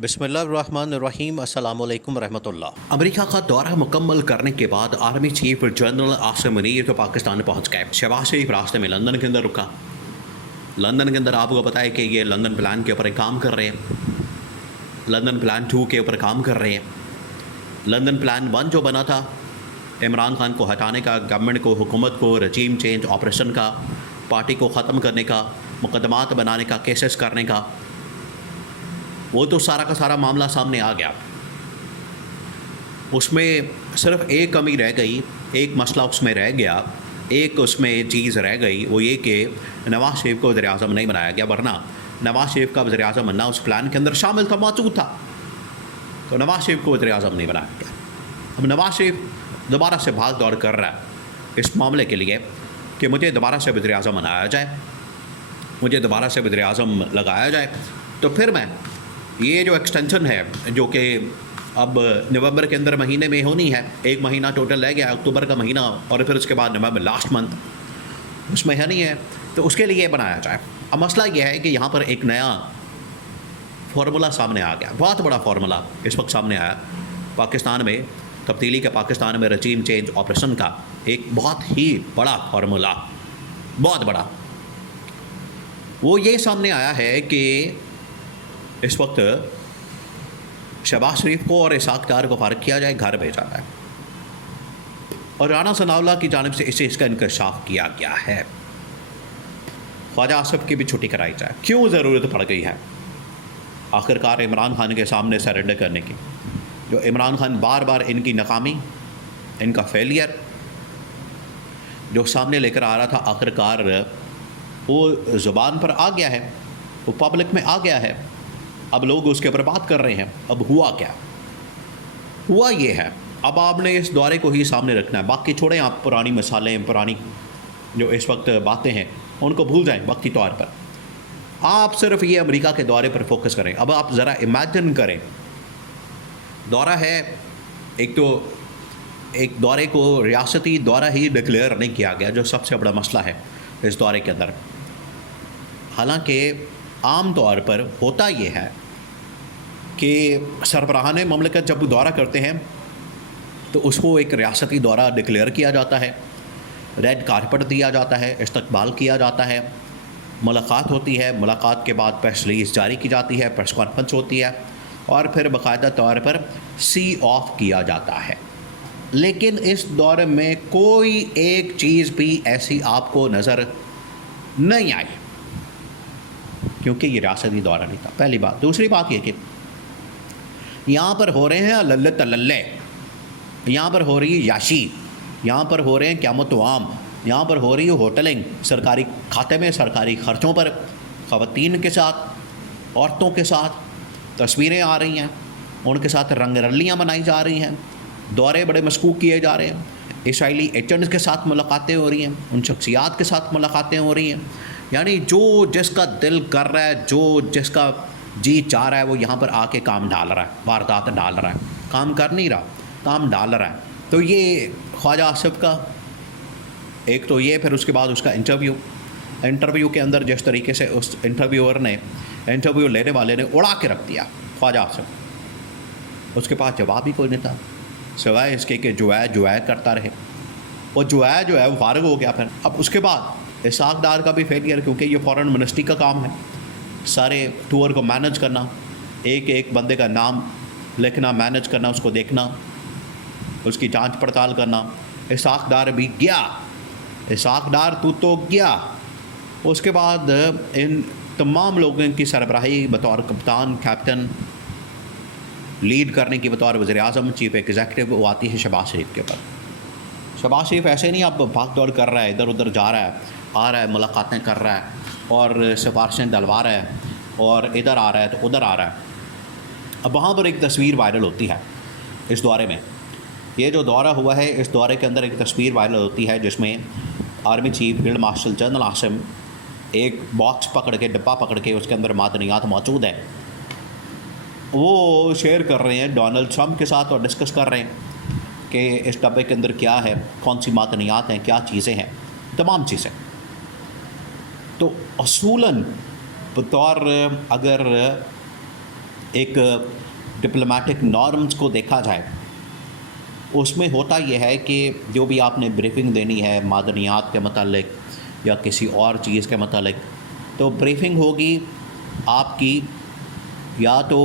बिस्मिल्लाहिर्रहमानिर्रहीम अस्सलामुअलैकुम रहमतुल्लाह। अमेरिका का दौरा मुकम्मल करने के बाद army chief general Asim Munir तो पाकिस्तान पहुंच गए। शहबाज शरीफ रास्ते में लंदन के अंदर रुका। लंदन के अंदर आपको पता है कि ये लंदन प्लान के ऊपर काम कर रहे हैं, लंदन प्लान 2 के ऊपर काम कर रहे हैं। लंदन प्लान 1 जो बना था इमरान खान को हटाने का, गवर्नमेंट को, हुकूमत को, रजीम चेंज ऑपरेशन का, पार्टी को ख़त्म करने का, मुकदमात बनाने का, केसेस करने का, वो तो सारा का सारा मामला सामने आ गया। उसमें सिर्फ एक कमी रह गई, एक मसला उसमें रह गया, एक उसमें चीज़ रह गई, वो ये कि नवाज शरीफ को वज़ीर-ए-आज़म नहीं बनाया गया, वरना नवाज शरीफ का वज़ीर-ए-आज़म बनना उस प्लान के अंदर शामिल था, मौजूद था। तो नवाज शरीफ को वज़ीर-ए-आज़म नहीं बनाया गया। अब नवाज शरीफ दोबारा से भाग दौड़ कर रहा है इस मामले के लिए कि मुझे दोबारा से वज़ीर-ए-आज़म बनाया जाए, मुझे दोबारा से वज़ीर-ए-आज़म लगाया जाए। तो फिर मैं ये जो एक्सटेंशन है जो कि अब नवंबर के अंदर महीने में होनी है, 1 महीना टोटल रह गया, अक्टूबर का महीना और फिर उसके बाद नवंबर लास्ट मंथ, उसमें है नहीं है, तो उसके लिए बनाया जाए। अब मसला ये है कि यहाँ पर एक नया फार्मूला सामने आ गया, बहुत बड़ा फार्मूला इस वक्त सामने आया पाकिस्तान में, तब्दीली के पाकिस्तान में रजीम चेंज ऑपरेशन का एक बहुत ही बड़ा फार्मूला, बहुत बड़ा। वो ये सामने आया है कि इस वक्त शहबाज शरीफ को और इसाक डार को फारिग किया जाए, घर भेजा जाए, और राना सनाउल्लाह की जानिब से इसका इंकशाफ किया गया है। ख्वाजा आसिफ की भी छुट्टी कराई जाए। क्यों ज़रूरत पड़ गई है आखिरकार इमरान खान के सामने सरेंडर करने की? जो इमरान खान बार बार इनकी नाकामी, इनका फेलियर जो सामने लेकर आ रहा था, आखिरकार वो ज़ुबान पर आ गया है, वो पब्लिक में आ गया है। अब लोग उसके ऊपर बात कर रहे हैं। अब हुआ क्या? हुआ ये है, अब आपने इस दौरे को ही सामने रखना है। बाकी छोड़ें आप पुरानी मिसालें, पुरानी जो इस वक्त बातें हैं उनको भूल जाएं वक्ती तौर पर। आप सिर्फ ये अमेरिका के दौरे पर फोकस करें। अब आप ज़रा इमेजिन करें, दौरा है एक, तो एक दौरे को रियासती दौरा ही डिक्लेयर नहीं किया गया, जो सबसे बड़ा मसला है इस दौरे के अंदर। हालांकि आम तौर पर होता ये है कि सरबराहान ममलिकत जब दौरा करते हैं तो उसको एक रियासती दौरा डिक्लेयर किया जाता है, रेड कारपेट दिया जाता है, इस्तकबाल किया जाता है, मुलाकात होती है, मुलाकात के बाद प्रेस रिलीज़ जारी की जाती है, प्रेस कॉन्फ्रेंस होती है, और फिर बाकायदा तौर पर सी ऑफ किया जाता है। लेकिन इस दौरे में कोई एक चीज़ भी ऐसी आपको नज़र नहीं आई, क्योंकि ये रियासती दौरा नहीं था, पहली बात। दूसरी बात ये कि यहाँ पर हो रहे हैं अल्ले तल्ले, यहाँ पर हो रही है याशी, यहाँ पर हो रहे हैं क़यामत आम, यहाँ पर हो रही है होटलिंग, सरकारी खाते में, सरकारी ख़र्चों पर, ख़वातीन के साथ, औरतों के साथ तस्वीरें आ रही हैं, उनके साथ रंग रलियाँ बनाई जा रही हैं, दौरे बड़े मशकूक किए जा रहे हैं, इसराइली एजेंट्स के साथ मुलाकातें हो रही हैं, उन शख्सियात के साथ मुलाकातें हो रही हैं। यानी जो जिसका दिल कर रहा है, जो जिसका जी चाह रहा है, वो यहाँ पर आके काम डाल रहा है, वारदात डाल रहा है, काम कर नहीं रहा, काम डाल रहा है। तो ये ख्वाजा आसिफ का एक तो ये, फिर उसके बाद उसका इंटरव्यू के अंदर जिस तरीके से उस इंटरव्यू लेने वाले ने उड़ा के रख दिया ख्वाजा आसिफ, उसके पास जवाब ही कोई नहीं था सिवाय इसके कि जो है करता रहे। वो जो है वो फारिग हो गया। फिर अब उसके बाद इसाक डार का भी फेलियर, क्योंकि ये फॉरेन मिनिस्ट्री का काम है, सारे टूर को मैनेज करना, एक एक बंदे का नाम लिखना, मैनेज करना, उसको देखना, उसकी जांच पड़ताल करना। इसाक डार भी गया, इसाक डार तू तो गया। उसके बाद इन तमाम लोगों की सरबराही बतौर कप्तान, कैप्टन, लीड करने की बतौर वज़ीर-ए-आज़म, चीफ एग्जीक्यूटिव, वो आती है शहबाज शरीफ के ऊपर। शहबाज शरीफ ऐसे नहीं अब भाग दौड़ कर रहा है, इधर उधर जा रहा है, आ रहा है, मुलाकातें कर रहा है और सिफारिशें डलवा रहा है, और इधर आ रहा है तो उधर आ रहा है। अब वहाँ पर एक तस्वीर वायरल होती है इस दौरे में। ये जो दौरा हुआ है, इस दौरे के अंदर एक तस्वीर वायरल होती है जिसमें army chief field marshal general Asim एक बॉक्स पकड़ के, डब्बा पकड़ के, उसके अंदर मादनियात मौजूद है, वो शेयर कर रहे हैं डोनाल्ड ट्रंप के साथ और डिस्कस कर रहे हैं कि इस डब्बे के अंदर क्या है, कौन सी मादनियात हैं, क्या चीज़ें हैं, तमाम चीज़ें। तो असूलन बतौर अगर एक डिप्लोमेटिक नॉर्म्स को देखा जाए, उसमें होता यह है कि जो भी आपने ब्रीफिंग देनी है मादनियात के मतलब या किसी और चीज़ के मतलब, तो ब्रीफिंग होगी आपकी या तो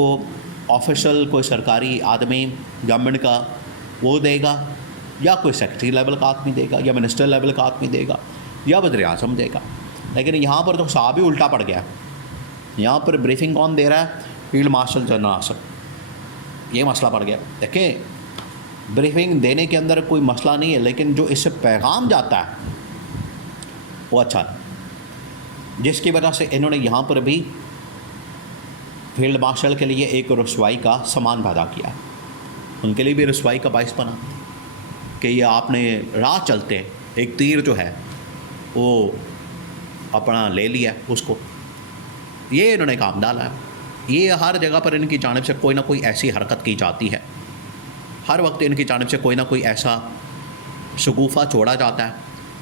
ऑफिशियल कोई सरकारी आदमी गवर्नमेंट का वो देगा, या कोई सेक्रेटरी लेवल का आदमी देगा, या मिनिस्टर लेवल का आदमी देगा, या वज़ीर-ए-आज़म देगा। लेकिन यहाँ पर तो साहब ही उल्टा पड़ गया। यहाँ पर ब्रीफिंग कौन दे रहा है? Field marshal general Asif. ये मसला पड़ गया। देखिए, ब्रीफिंग देने के अंदर कोई मसला नहीं है, लेकिन जो इससे पैगाम जाता है वो अच्छा है, जिसकी वजह से इन्होंने यहाँ पर भी फील्ड मार्शल के लिए एक रुसवाई का सामान पैदा किया। उनके लिए भी रुसवाई का बाइस बना कि ये आपने राह चलते एक तीर जो है वो अपना ले लिया उसको, ये इन्होंने काम डाला है। ये हर जगह पर इनकी जानिब से कोई ना कोई ऐसी हरकत की जाती है, हर वक्त इनकी जानिब से कोई ना कोई ऐसा शगुफ़ा छोड़ा जाता है,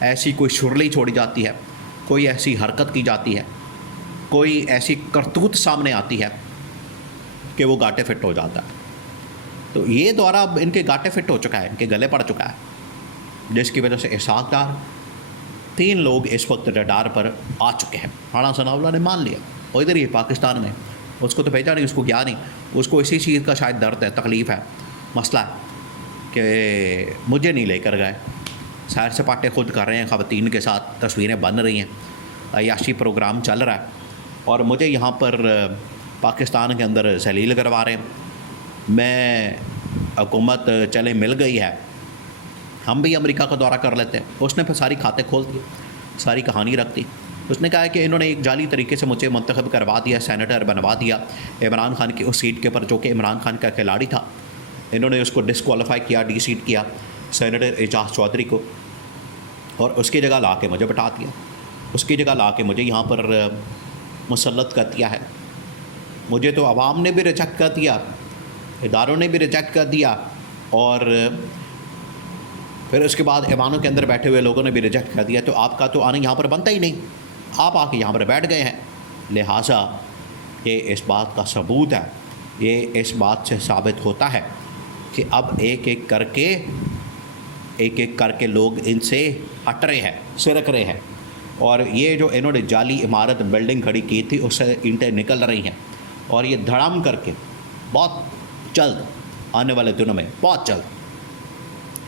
ऐसी कोई शुरली छोड़ी जाती है, कोई ऐसी हरकत की जाती है, कोई ऐसी करतूत सामने आती है कि वो गाटे फिट हो जाता है। तो ये दौरा अब इनके गाटे फिट हो चुका है, इनके गले पड़ चुका है, जिसकी वजह से इसहाक डार 3 लोग इस वक्त रडार पर आ चुके हैं। राणा सनाउल्लाह ने मान लिया, वो इधर ही पाकिस्तान में, उसको तो भेजा नहीं, उसको गया नहीं, उसको इसी चीज़ का शायद दर्द है, तकलीफ़ है, मसला है कि मुझे नहीं लेकर गए। सैर सपाटे खुद कर रहे हैं, ख़वातीन के साथ तस्वीरें बन रही हैं, अय्याशी प्रोग्राम चल रहा है, और मुझे यहाँ पर पाकिस्तान के अंदर जलील करवा रहे हैं। मैं हुकूमत चले मिल गई है, हम भी अमेरिका का दौरा कर लेते हैं। उसने फिर सारी खाते खोल दिए, सारी कहानी रख दी। उसने कहा कि इन्होंने एक जाली तरीके से मुझे मुंतखब करवा दिया, सेनेटर बनवा दिया इमरान खान की उस सीट के ऊपर जो कि इमरान खान का खिलाड़ी था। इन्होंने उसको डिस्क्वालीफाई किया, डी सीट किया सेनेटर एजाज चौधरी को, और उसकी जगह ला के मुझे बैठा दिया, उसकी जगह ला के मुझे यहाँ पर मुसल्लत कर दिया है। मुझे तो आवाम ने भी रिजेक्ट कर दिया, इदारों ने भी रिजेक्ट कर दिया, और फिर उसके बाद ऐवानों के अंदर बैठे हुए लोगों ने भी रिजेक्ट कर दिया। तो आपका तो आना यहाँ पर बनता ही नहीं, आप आके यहाँ पर बैठ गए हैं। लिहाजा ये इस बात का सबूत है, ये इस बात से साबित होता है कि अब एक एक करके लोग इनसे हट रहे हैं, सिरक रहे हैं, और ये जो इन्होंने जाली इमारत बिल्डिंग खड़ी की थी उससे ईंटें निकल रही हैं, और ये धड़ाम करके बहुत जल्द आने वाले दिनों में, बहुत जल्द,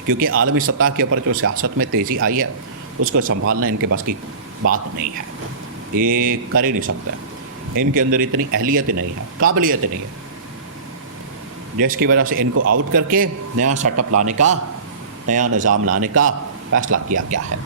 क्योंकि आलमी सतह के ऊपर जो सियासत में तेज़ी आई है उसको संभालना इनके बस की बात नहीं है, ये कर ही नहीं सकते। इनके अंदर इतनी अहलियत नहीं है, काबिलियत नहीं है, जिसकी वजह से इनको आउट करके नया सेटअप लाने का, नया निज़ाम लाने का फ़ैसला किया गया है।